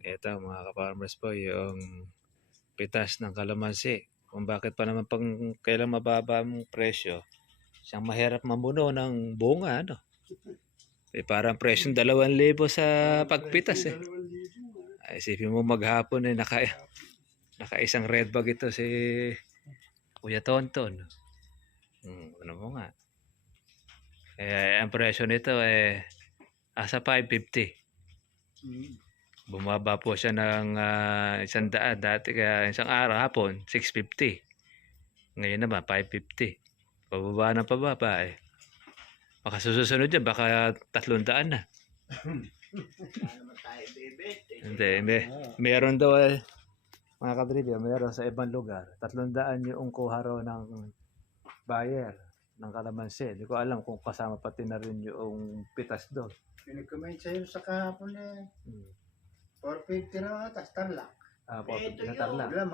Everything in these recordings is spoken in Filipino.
Ito mga ka-farmers po, yung pitas ng kalamansi. Kung bakit pa naman pang kailang mababa ang presyo, siyang mahirap mamuno ng bunga, ano? Parang presyong 2,000 sa pagpitas eh. Ay, isipin mo maghapon eh, naka isang red bag ito si Kuya Tonton. Ano mo nga. Ang presyo nito eh, asa 550. Bumaba po siya ng 100 dati, kaya isang araw hapon 650. Ngayon naman 550. Pababa ng pababa eh. Baka susunod yan, baka 300 na. Hindi. Meron daw mga kadribya, meron sa ibang lugar. 300 yung kuha raw ng buyer ng kalamansi. Hindi ko alam kung kasama pati na rin yung pitas doon. Pinag-comment sa'yo sa kahapon eh. 450 na, tas tarlak. 450 na tarla. Wala,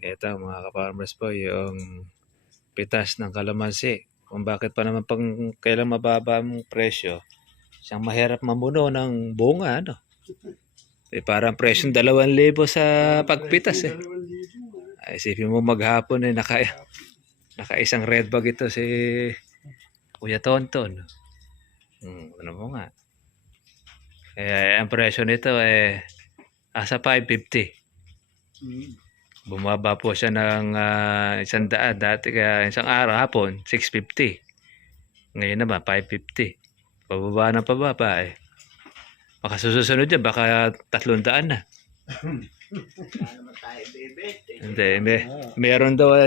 Ito mga ka-farmers po, yung pitas ng kalamansi. Kung bakit pa naman pang kailang mababa ang presyo, siyang mahirap mamuno ng bunga, ano? Parang presyong 2,000 sa pagpitas eh. Ay, isipin mo maghapon eh, naka-isang red bag ito si Kuya Tonton. Ano mo nga. Ang presyo nito eh, asa 550. Bumaba po siya ng 100 dati, kaya isang araw hapon 650. Ngayon naman 550. Pababa ng pababa eh. Baka susunod yan, baka 300 na. Hindi. Meron daw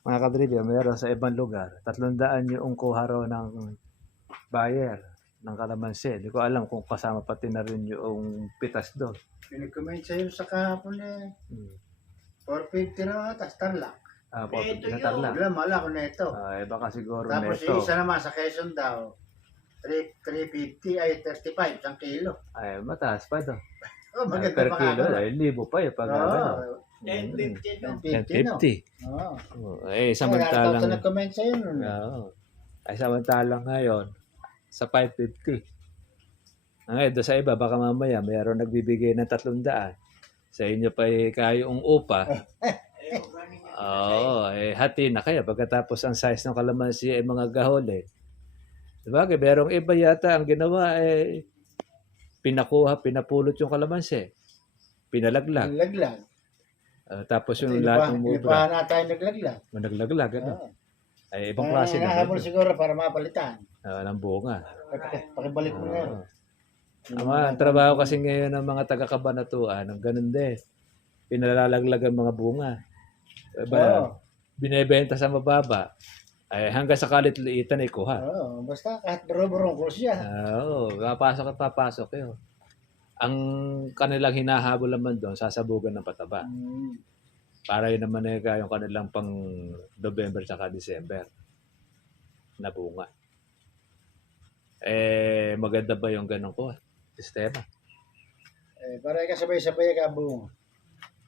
mga kadribya, meron sa ibang lugar. 300 yung kuha raw ng buyer ng kalamansi. Hindi ko alam kung kasama pati na rin yung pitas doon. pinag-comment sa'yo sa kahapon eh. 450 na, tas tarlak. 450 na tarla. Wala, mala ko na ito. Baka siguro Tapos neto. yung isa naman sa Quezon daw, 350 ay 35, isang kilo. Ay, mataas pa doon. Oh, maganda Per pa kilo, nga. ay libo pa eh. Pag Oo. 10.50 no? 1050 no? 1050. Oo. Samantalang... Kaya nag-comment sa'yo nun. Oo. Ay, samantalang ngayon, sa 550. Ngayon, doon sa iba, baka mamaya, mayroon nagbibigay ng 300. Sa inyo pa kayong upa. Hati na kaya pagkatapos ang size ng kalamansi ay mga gahol eh. Diba? Merong iba yata ang ginawa eh, pinapulot yung kalamansi. Pinalaglag. Naglaglag. Tapos yung lahat ng mubra. Inipahan na tayo naglaglag. Naglaglag, ano? Oo. Ay, ibang klase na. Nahabol siguro para mapalitan. Ng bunga. Pakibalik mo na yun. Ang trabaho kasi ngayon ng mga taga-Kabanatuan, ang ganun din. Pinalalaglag ang mga bunga. Binebenta sa mababa. Ay, hanggang sa kalit-liitan ay kuha. Basta kahit baro-barong ko siya. Papasok at papasok yun. Ang kanilang hinahabol naman doon, sasabugan ng pataba. Para yun naman yung kanilang pang November saka December na bunga. Maganda ba yung ganun ko? Sistema. Para kasabay-sabay ka bunga.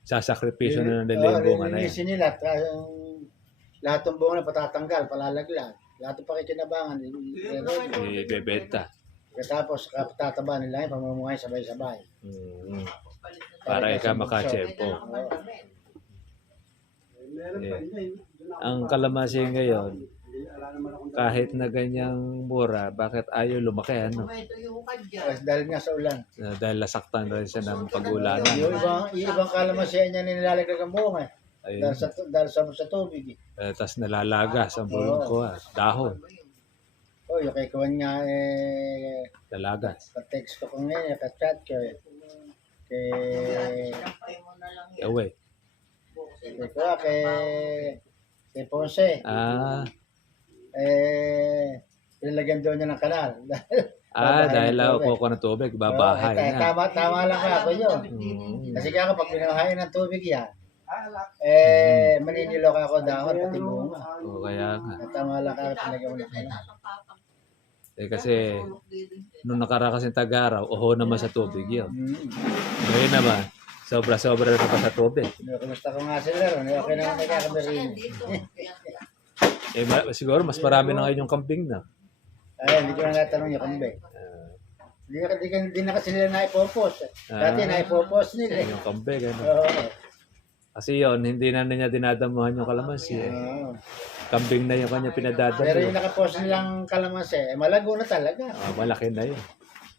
Sasakripisyo na nila yung bunga na yan. Linisin nila. Lahat ng bunga na patatanggal, palalaglag. Lahat ng pakikinabangan, Ibebenta. tapos tataba nila yung pamumuhay sabay-sabay. Para ikaw makachempo. Ang kalamansi ngayon, kahit na ganyang mura, bakit ayaw lumaki, ano? Dahil nga sa ulan. Dahil nasaktan rin siya ng pag-ulanan. Yung ibang kalamansi niya nilalaglag ang bunga. Dahil sa tubig. Tapos nalalagas ang bulong ko, dahon. Yung kay Kuwan nga Dalagas. ka-text ko ngayon, ka-chat ko Away. Kay Ponce. Pinalagyan daw niya ng kanal. Dahil ako ng tubig, babahay na. Tama lang ako yun. Kasi kaya kapag pinahayin ng tubig yan, maninilok ako dahon pati bunga. Kaya nga. Tama lang ako pinalagyan mo ng kanal. kasi nung nakarakas ng tag-araw, oho naman sa tubig yun. Ngayon naman, sobra-sobra na pa sa tubig. Kumusta ko nga sila ron? Okay naman kami rin. Siguro mas marami na ngayon yung kambing na. Ay, hindi ko na natanong yung kambe. Hindi na kasi nila naipopos. Dati naipopos nila. Yung kambing, ano. Oo. Kasi yun, hindi na niya dinadamuhan yung kalamansi. Oo. Kambing na yung kanya pinadadamo. Pero yung nakapost nilang kalamansi, malago na talaga. Malaki na yun.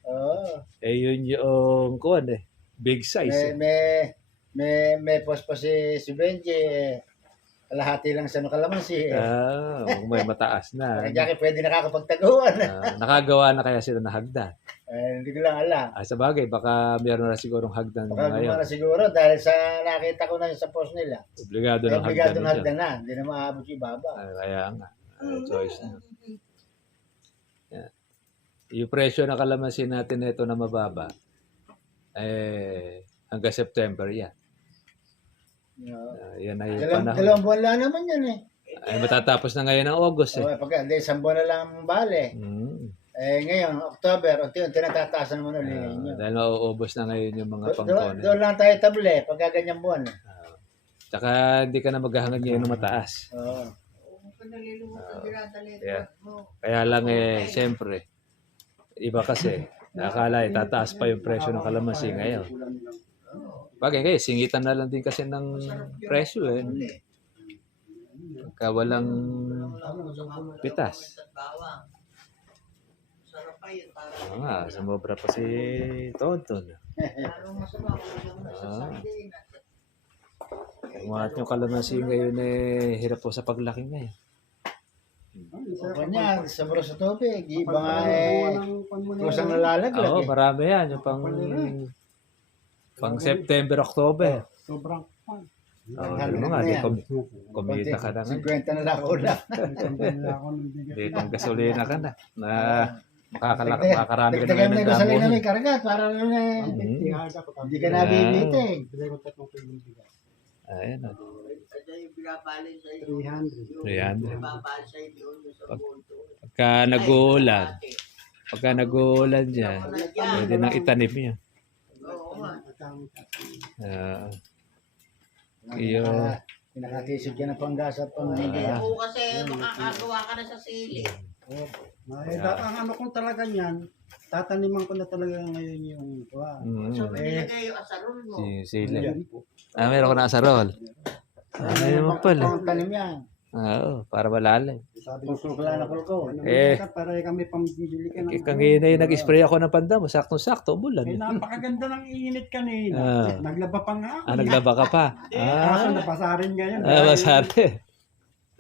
Oo. Yun yung kuwan big size. May post pa si Benji. Kalahati lang sa kalamansi. May mataas na. Kaya pwede nakakapagtaguan. Nakagawa na kaya sila na hagdan. Hindi ko lang alam. Sa bagay, baka meron na sigurong hagdan Baka ngayon. gumawa na siguro dahil sa nakita ko na yung sa post nila. Obligado ng Obligado na hagdan. hagdan na. Hindi na maabot yung ibaba. Kaya nga. Choice na. Yan. Yung presyo ng kalamansi natin na ito na mababa, hanggang September yan. Yan ay panahon. Dalawang buwan lang naman yan eh. Ay matatapos na ngayon ng August Pagka, hindi, isang buwan na lang ang bale. Ngayon, October, unti-unti natataasan naman ulit ninyo. Dahil mauubos na ngayon yung mga pangkone. Doon lang tayo table pagka ganyang buwan. Tsaka hindi ka na maghahangad ngayon ng mataas. Oo. Kaya lang siyempre, iba kasi, akala tataas pa yung presyo ng kalamansi ngayon. Bagay kayo, singitan na lang din kasi ng presyo Pagka walang pitas. Sumobra pa si Tonton. Umangat yung kalamansi ngayon hirap po sa paglaki ngayon. Kanya, sabro sa tubig. Iba nga kusang nalalaglag. Marami yan. Yung pang September, October. Sobrang pan. Ano nga, kumita ka na nga. 50 na lang ulang. Hindi pang gasolina ka na. Makakarami ka na Dagdagan ng na gasolina damo. may karga para hindi ka nabibiting. Ayan. Kasi yung pinapalin sa iyo, 300. 300. pinapalin sa iyo doon sa bulto. Pagka nag-uulan dyan, pwede nang itanim yan. Oo nga. Pinakatisod ka ng panggas at panghingi. Oo, kasi makakagawa ka na sa sili. Ang ano kong talaga niyan, tataniman ko na talaga ngayon yung So, nilagay yung asarol mo. Sila. Yan po. Meron ko na asarol. Ayun pala. Ang tanim yan. Para malalim. Sabi ko, Kulkul na kulkul. para kami pambili ka ng Kanina nag-spray ako ng pandamo. Saktong-sakto, bulan. napakaganda ng init kanina. Naglaba pa nga ako. Naglaba ka pa. Kaso napasarin ngayon. Masari.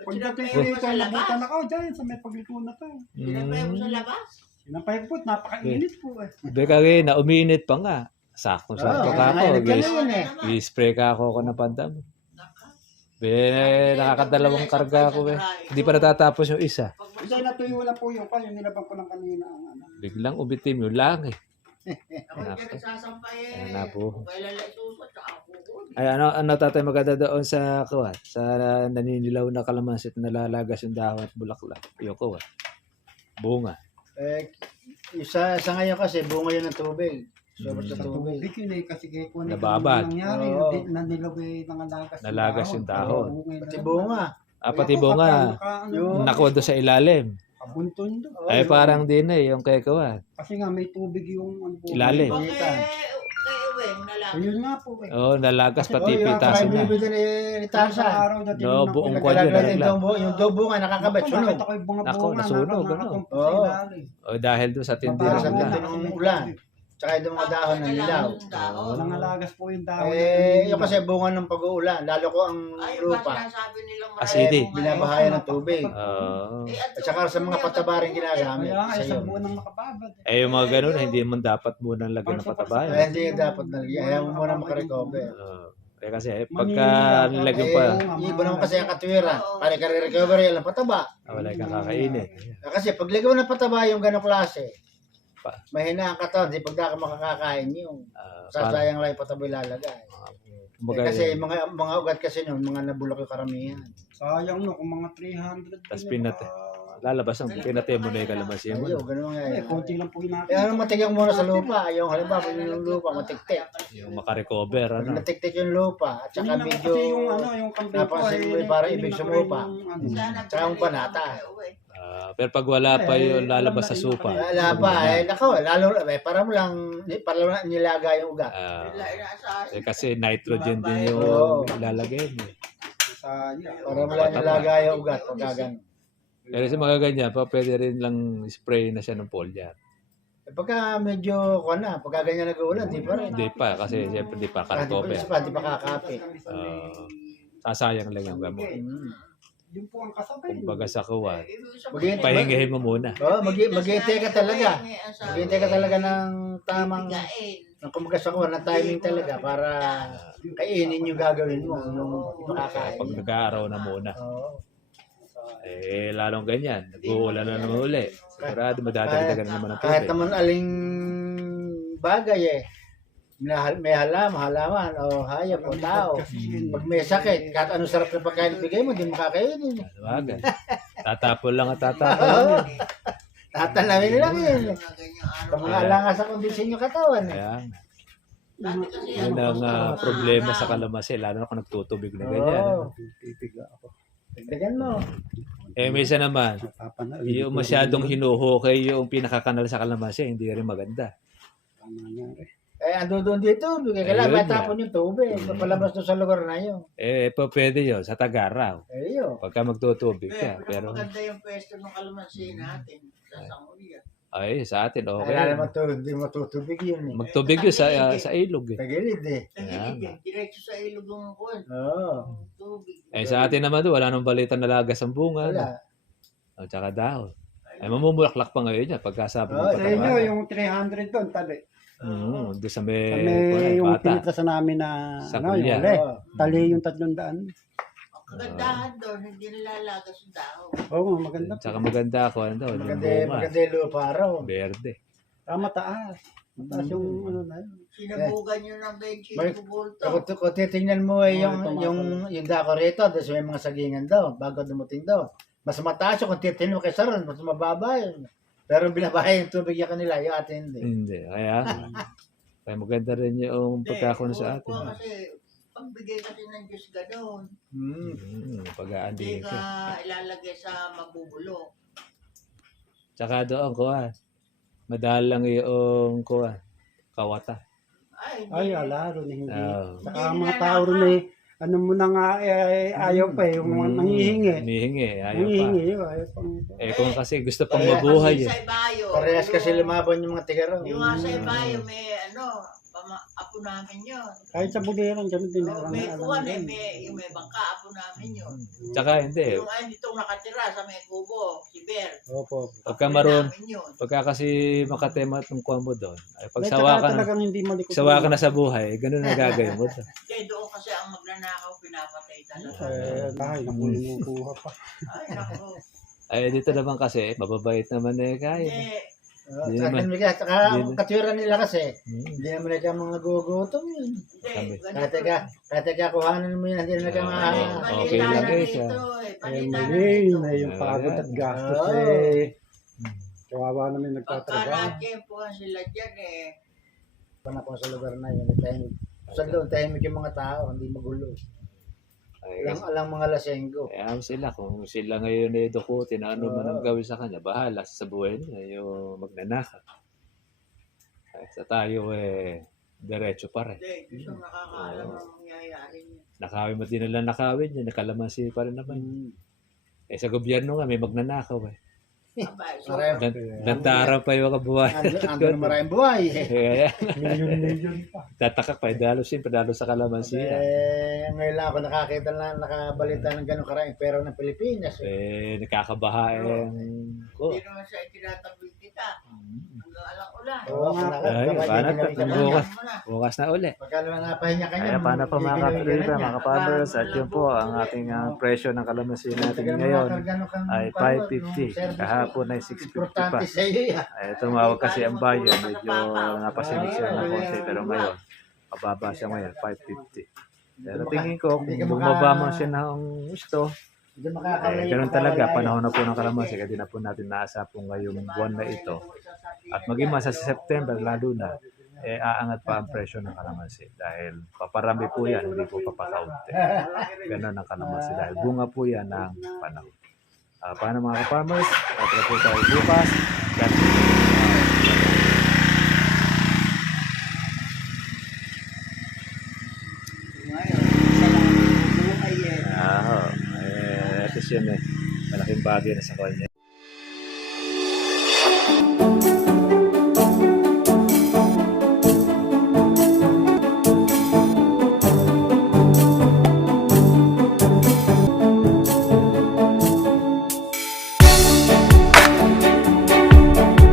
Pagdating ko dito, nabutan ako dyan sa may pagliko na to. Pinapay mo sa labas. Sinapay po, napakainit po eh. Kanina, uminit pa nga. Saktong-sakto ka ako. Ganun I-spray ka ako ng pandamo. Nakakadalawang karga ako Hindi pa natatapos yung isa. Hindi, natuyo na po yung kayo. Nilabang ko lang kanina. Biglang ubitim yung lang Ako yung nagsasampay Ayan na po. Kailan lang isusot sa ako. Ay, ano tatay maganda doon sa kuwan? Sa naninilaw na kalamansi at nalalagas yung dahon at bulaklak. Yung kuwan. Bunga. Sa ngayon kasi, bunga yun ng tubig. Sobrang sa Sa tubig. tubig yun eh, kasi kaya kung Nababad. nangyari, Oo. nanilagay nalagas Nalagas yung dahon. Pati bunga. Pati bunga. Yung- Nakuha doon sa ilalim. Kabuntun doon. Ay, parang din yung kay kuwan. Kasi nga may tubig yung ano po. Ilalim. Okay, kay Uwe, mo na lang. Ayun nga po eh. Nalagas pati yung pitasin na. bibili ni Sa Tarzan. araw na No, buong kwan yun. Nagkalagay din yung bunga, nakakabit, sunog. Nakita ko yung bunga Ako, nasunog, ano? Oo. Dahil doon sa tindi Mataas ng ang ulan. tindi ng ulan. Tsaka yung mga dahon ng ilaw. Nangalagas po yung dahon. Yung kasi bunga ng pag-uulan, lalo ko ang Ay, lupa. sinasabi nilang Acidic. Binabahayan ng tubig. Oo. At saka sa mga pataba rin ginagamit. Kaya nga, Sa isang iyo. buwan nang makababad. Yung mga ganun, hindi mo dapat munang lagyan ng patabayan. Kaya hindi dapat nalagyan. Ayaw mo muna makarecover. Kasi pagka nilagyan pa, Iba naman kasi ang katwiran. Kaya ka recover yan ang pataba. wala kang kakainin. Kasi pag lagaw ng pataba yung ganong klase, mahina ang katawan. Di pag ka makakakain yung sasayang lang yung pataba ilalagay. Kasi mga ugat kasi nun, mga nabulok yung karamihan. Sayang no, kung mga 300. Tas pinat- lalabas ang pinatay mo na yung kalamansi mo. Ayun, ganun nga Eh, eh. konti lang po ginagawa. Eh, anong matigang muna sa lupa? Yung halimbawa, yung lupa, matiktik. Yung makarecover, Pag ano. natiktik yung lupa, at saka Kanina medyo, kasi yung ano, yung kambing ko napansin mo ay yung parang ibig tinignan ko sumupa. rin yung ano. Sana Tsaka yung pinalitan panata. mo kay Uwe. Pero pag wala pa yung lalabas sa supa. wala pa eh. Nako, lalo, para mo lang nilaga yung ugat. Wala, inaasahan. Kasi nitrogen din yung Oo. ilalagay mo. Sayang. Para mo lang nilaga yung ugat. Pag gano'n. Pero sa mga ganyan, pwede rin lang spray na siya ng foliar. Eh, pagka medyo, pagka ganyan nag-uulan, di pa rin. Hindi pa, kasi siyempre di pa Di karecover. pa, di pa kakapit. Sasayang lang yung gamot. Yung po ang kasabay. Kumbaga sa kuwan, Ibig sabihin, pahingahin mo muna. Oo, mag-iintay ka talaga. Maghintay ka talaga ng tamang, Bigain. kumbaga sa kuha, ng timing talaga para kainin yung gagawin mo, yung makakain. Pag nag-aaraw na muna. Oo. Lalong ganyan. Nag-uulan na naman uli. Sigurado, madadagdagan naman ang Kahit tubig. naman aling bagay eh. May halaman o hayop o tao. Pag may sakit, kahit anong sarap na pagkain bigay mo, hindi makakainin. Sabagay. Tatapon lang at tatapon. Tatanawin lang yun. Ganyang araw. Pag mga alangas sa kondisyon yung katawan. Eh. Kaya, Dati kasi yun ang problema sa kalamansi, lalo na kung nagtutubig na ganyan. Oo. Pipiga ako. Dagdagan mo. Minsan naman, yung masyadong hinuhukay yung pinakakanal sa kalamansi, hindi rin maganda. Tama nga eh. Ando doon dito, bigay ka lang, Ayun may tapon yung tubig. Palabas doon sa lugar na yun. Pwede yun, sa Tagaraw. Ayun. Pagka magtutubig Pero ka. Pero, maganda yung pwesto ng kalamansi natin sa Sangulia. sa atin, Kaya okay. naman to, hindi matutubig yun eh. Magtubig yun sa ilog. Tagilid eh. Tagilid, diretso sa ilog yung kuwan. Oo. Tubig. Sa atin naman doon, wala nang balita na lagas ang bunga. Wala. At saka dahon. Mamumulaklak pa ngayon yan pagkasabi mo Oo, Sa inyo, patawa. yung 300 doon, tali. Doon sa Sa may may yung bata. pinitrasan namin na Sa ano, kulya. yung uli. Oo. Tali yung 300. Ang kagandahan doon, hindi nilalagas yung dahon. Oo, maganda. Tsaka maganda ako, ano doon, yung bunga. Maganda yung lupa raw. Berde. Mataas. Mataas yung ano na yun. Sinabugan nyo ng 25 May- bulto. Kung titingnan mo eh, Oo, yung dako rito, tapos may mga sagingan daw, bago dumating daw. Mas mataas yung kung titingnan mo kay Saron, mas mababa yun. Pero binabahay yung tubig yung kanila, yung atin hindi. Hindi. Kaya maganda rin yung pagkakuno sa atin. Kasi pagbigay kasi ng Diyos gano'n, Pag-aandi hindi ka. ka ilalagay sa mabubulok. Tsaka doon, kuha. Madahal lang yung kuha. Kawata. Ay, alaro na hindi. Oo. Saka ang mga tao rin eh, ano mo na nga, ayaw pa eh, yung mga nangihingi. Hinihingi. Ayaw pa. Nangihingi, ayaw pang... Kung kasi gusto pang Kaya mabuhay Kasi eh. sa Ibayo. Parehas kasi lumaban yung mga tigaro. Yung nga sa Ibayo, may apo namin yun. Kahit sa buliran, ganun din. Oh, ang may alam kuwan din. yung may bangka, apo namin yun. Tsaka hindi. Yung ay dito nakatira sa may kubo, si Ber. Opo. Pagka Apo maroon, namin yun. pagka kasi makatema at kuha mo doon, ay pag May sawa tsaka ka na, talagang hindi malikot. sawa ka na sa buhay, ganun na gagawin mo. Kaya doon kasi ang magnanakaw, pinapatay talaga. Dahil nakuha pa. Ay, naku. Ay, dito naman kasi, mababait naman kaya. Hindi, Hindi naman. Saka Hindi ang katwira nila kasi, Hmm. hindi naman nagka mga gugutom yun. hindi. Kahit ka kuhanan mo yun, hindi na nagka mga... Okay lang eh, siya. Mali na yung pagod at gastos Oo. eh. Kawawa namin Pagka nagtatrabaho. nakempuhan sila dyan Panapon sa lugar na yun. Sa doon, tahimik yung mga tao, hindi magulo. Ay, Alang mga lasenggo. kaya sila, kung sila ngayon ay dukutin, ano man ang gawin sa kanya, bahala sa buhay niya, yung magnanakaw. Ay, sa tayo diretso pa rin. Hindi, gusto nakakaalam ang mangyayari niya. Nakawin mo din nila nakawin niya, nakalamansi pa rin naman. Sa gobyerno nga, may magnanakaw eh. Abay, so, Lantaran pa yung kabuhay. Ando na maraming buhay. Kaya, Milyon pa. tatakak pa, dalo sa kalamansi. Ngayon lang ako nakabalita ng gano'ng karaming pera ng Pilipinas. Nakakabaha ko. hindi naman siya itinatabi kita. Hanggang alang ulan. Oo, Ay, paano to? Bukas. Mo na. Bukas na uli. Pagka naman napahinga ka niya. Kaya paano po mga kapatid, mga farmers, at yun po ang ating presyo ng kalamansi natin ngayon ay 550. Kahapon ay 650 pa. Importante sa iyo yan. Tumawag kasi ang bayan, medyo napasinig siya ng konti, pero ngayon, mababa siya ngayon, 550. Pero tingin ko, kung bumaba man siya ng gusto, Hindi makakalayo. Ganun talaga, panahon na po ng kalamansi, kaya di na po natin naasa po ngayong buwan na ito. At maging masa sa September, lalo na, aangat pa ang presyo ng kalamansi. Dahil paparami po yan, hindi po papakaunti. Ganun ang kalamansi. Dahil bunga po yan ng panahon. Paano mga ka-farmers? Patra po tayo bukas. Ngayon, isa lang ang buhay eh. Ito siya malaking bagay na sa kanya.